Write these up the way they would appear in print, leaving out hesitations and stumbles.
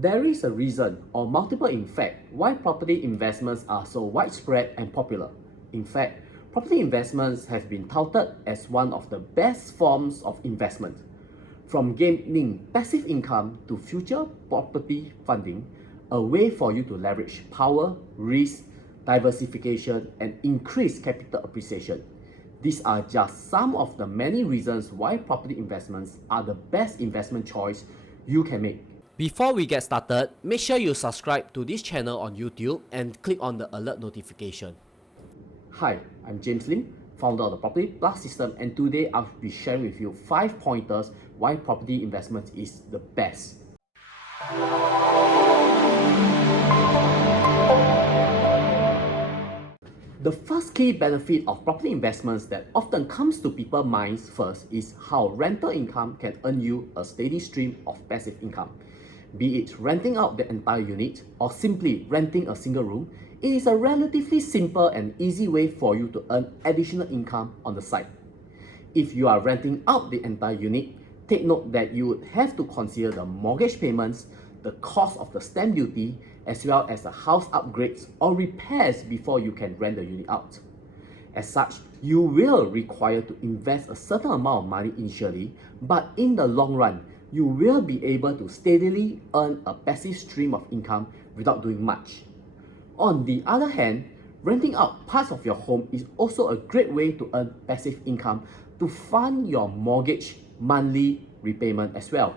There is a reason, or multiple in fact, why property investments are so widespread and popular. In fact, property investments have been touted as one of the best forms of investment. From gaining passive income to future property funding, a way for you to leverage power, risk, diversification, and increase capital appreciation. These are just some of the many reasons why property investments are the best investment choice you can make. Before we get started, make sure you subscribe to this channel on YouTube and click on the alert notification. Hi, I'm James Lim, founder of the Property Plus system, and today I'll be sharing with you 5 pointers why property investment is the best. The first key benefit of property investments that often comes to people's minds first is how rental income can earn you a steady stream of passive income. Be it renting out the entire unit or simply renting a single room, it is a relatively simple and easy way for you to earn additional income on the side. If you are renting out the entire unit, take note that you would have to consider the mortgage payments, the cost of the stamp duty, as well as the house upgrades or repairs before you can rent the unit out. As such, you will require to invest a certain amount of money initially, but in the long run, you will be able to steadily earn a passive stream of income without doing much. On the other hand, renting out parts of your home is also a great way to earn passive income to fund your mortgage monthly repayment as well.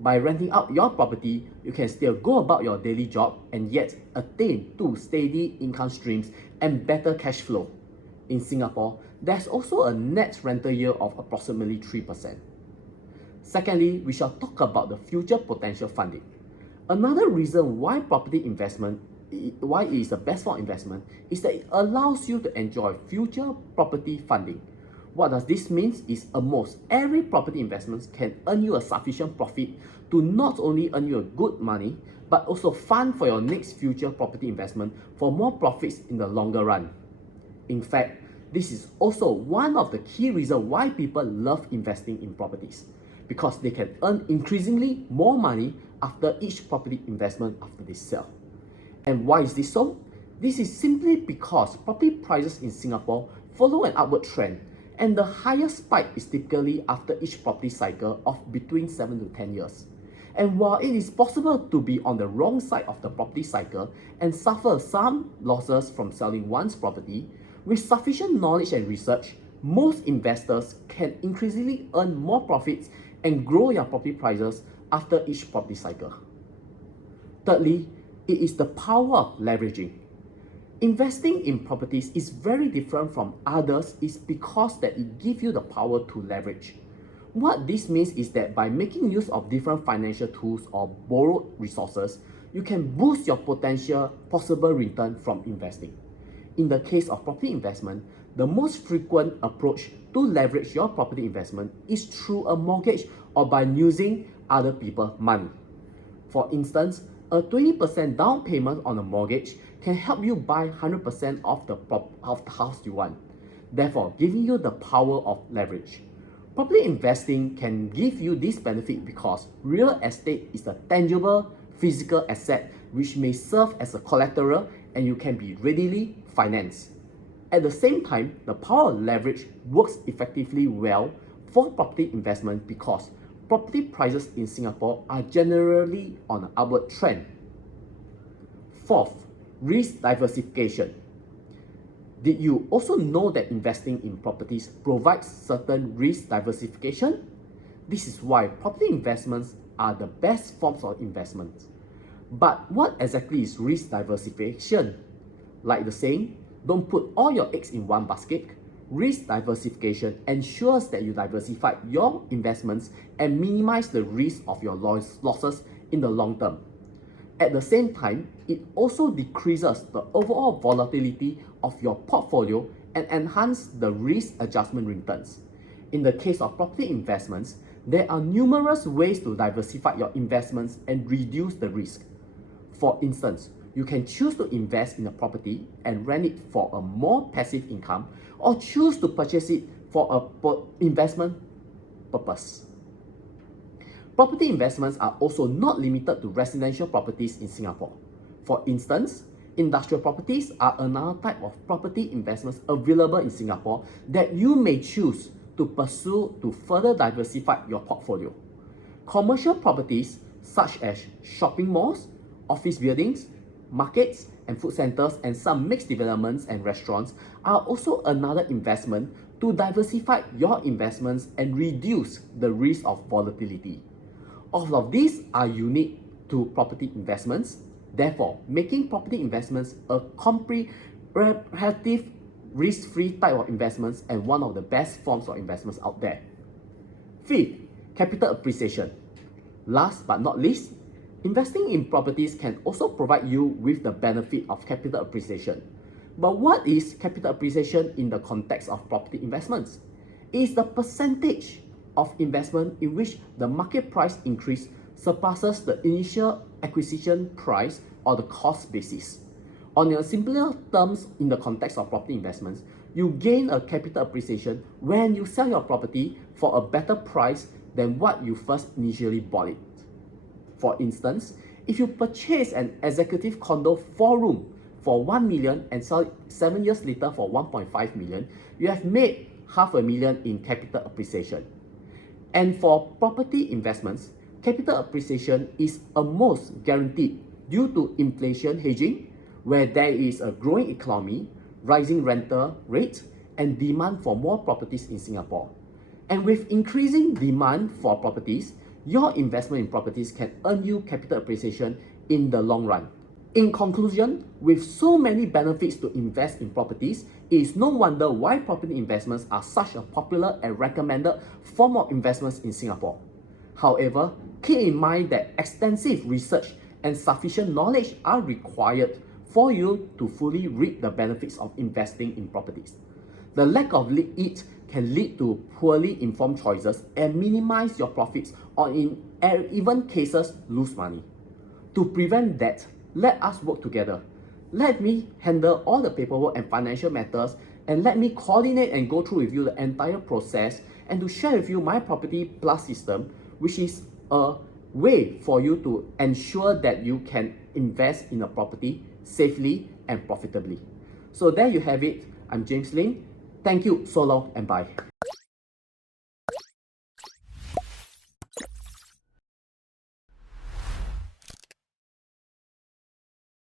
By renting out your property, you can still go about your daily job and yet attain to steady income streams and better cash flow. In Singapore, there's also a net rental yield of approximately 3%. Secondly, we shall talk about the future potential funding. Another reason why property investment, why it is the best for investment, is that it allows you to enjoy future property funding. What does this mean is almost every property investment can earn you a sufficient profit to not only earn you a good money, but also fund for your next future property investment for more profits in the longer run. In fact, this is also one of the key reasons why people love investing in properties, because they can earn increasingly more money after each property investment after they sell. And why is this so? This is simply because property prices in Singapore follow an upward trend, and the highest spike is typically after each property cycle of between 7 to 10 years. And while it is possible to be on the wrong side of the property cycle and suffer some losses from selling one's property, with sufficient knowledge and research, most investors can increasingly earn more profits and grow your property prices after each property cycle. Thirdly, it is the power of leveraging. Investing in properties is very different from others is because that it gives you the power to leverage. What this means is that by making use of different financial tools or borrowed resources, you can boost your potential possible return from investing. In the case of property investment, the most frequent approach to leverage your property investment is through a mortgage or by using other people's money. For instance, a 20% down payment on a mortgage can help you buy 100% of the house you want, therefore giving you the power of leverage. Property investing can give you this benefit because real estate is a tangible physical asset which may serve as a collateral and you can be readily financed. At the same time, the power of leverage works effectively well for property investment because property prices in Singapore are generally on an upward trend. Fourth, risk diversification. Did you also know that investing in properties provides certain risk diversification? This is why property investments are the best forms of investment. But what exactly is risk diversification? Like the saying, don't put all your eggs in one basket. Risk diversification ensures that you diversify your investments and minimize the risk of your losses in the long term. At the same time, it also decreases the overall volatility of your portfolio and enhances the risk adjustment returns. In the case of property investments, there are numerous ways to diversify your investments and reduce the risk. For instance, you can choose to invest in a property and rent it for a more passive income, or choose to purchase it for a investment purpose. Property investments are also not limited to residential properties in Singapore. For instance, industrial properties are another type of property investments available in Singapore that you may choose to pursue to further diversify your portfolio. Commercial properties such as shopping malls, office buildings, markets and food centers, and some mixed developments and restaurants are also another investment to diversify your investments and reduce the risk of volatility. All of these are unique to property investments. Therefore, making property investments a comprehensive risk-free type of investments and one of the best forms of investments out there. Fifth, capital appreciation. Last but not least, investing in properties can also provide you with the benefit of capital appreciation. But what is capital appreciation in the context of property investments? It is the percentage of investment in which the market price increase surpasses the initial acquisition price or the cost basis. On your simpler terms, in the context of property investments, you gain a capital appreciation when you sell your property for a better price than what you first initially bought it. For instance, if you purchase an executive condo 4-room for 1 million and sell it 7 years later for 1.5 million, you have made $500,000 in capital appreciation. And for property investments, capital appreciation is almost guaranteed due to inflation hedging, where there is a growing economy, rising rental rates, and demand for more properties in Singapore. And with increasing demand for properties, your investment in properties can earn you capital appreciation in the long run. In conclusion, with so many benefits to invest in properties, it is no wonder why property investments are such a popular and recommended form of investments in Singapore. However, keep in mind that extensive research and sufficient knowledge are required for you to fully reap the benefits of investing in properties. The lack of it can lead to poorly informed choices and minimize your profits, or in even cases lose money. To prevent that, let us work together. Let me handle all the paperwork and financial matters, and let me coordinate and go through with you the entire process, and to share with you my Property Plus system, which is a way for you to ensure that you can invest in a property safely and profitably. So there you have it. I'm James Lim. Thank you, so long and bye.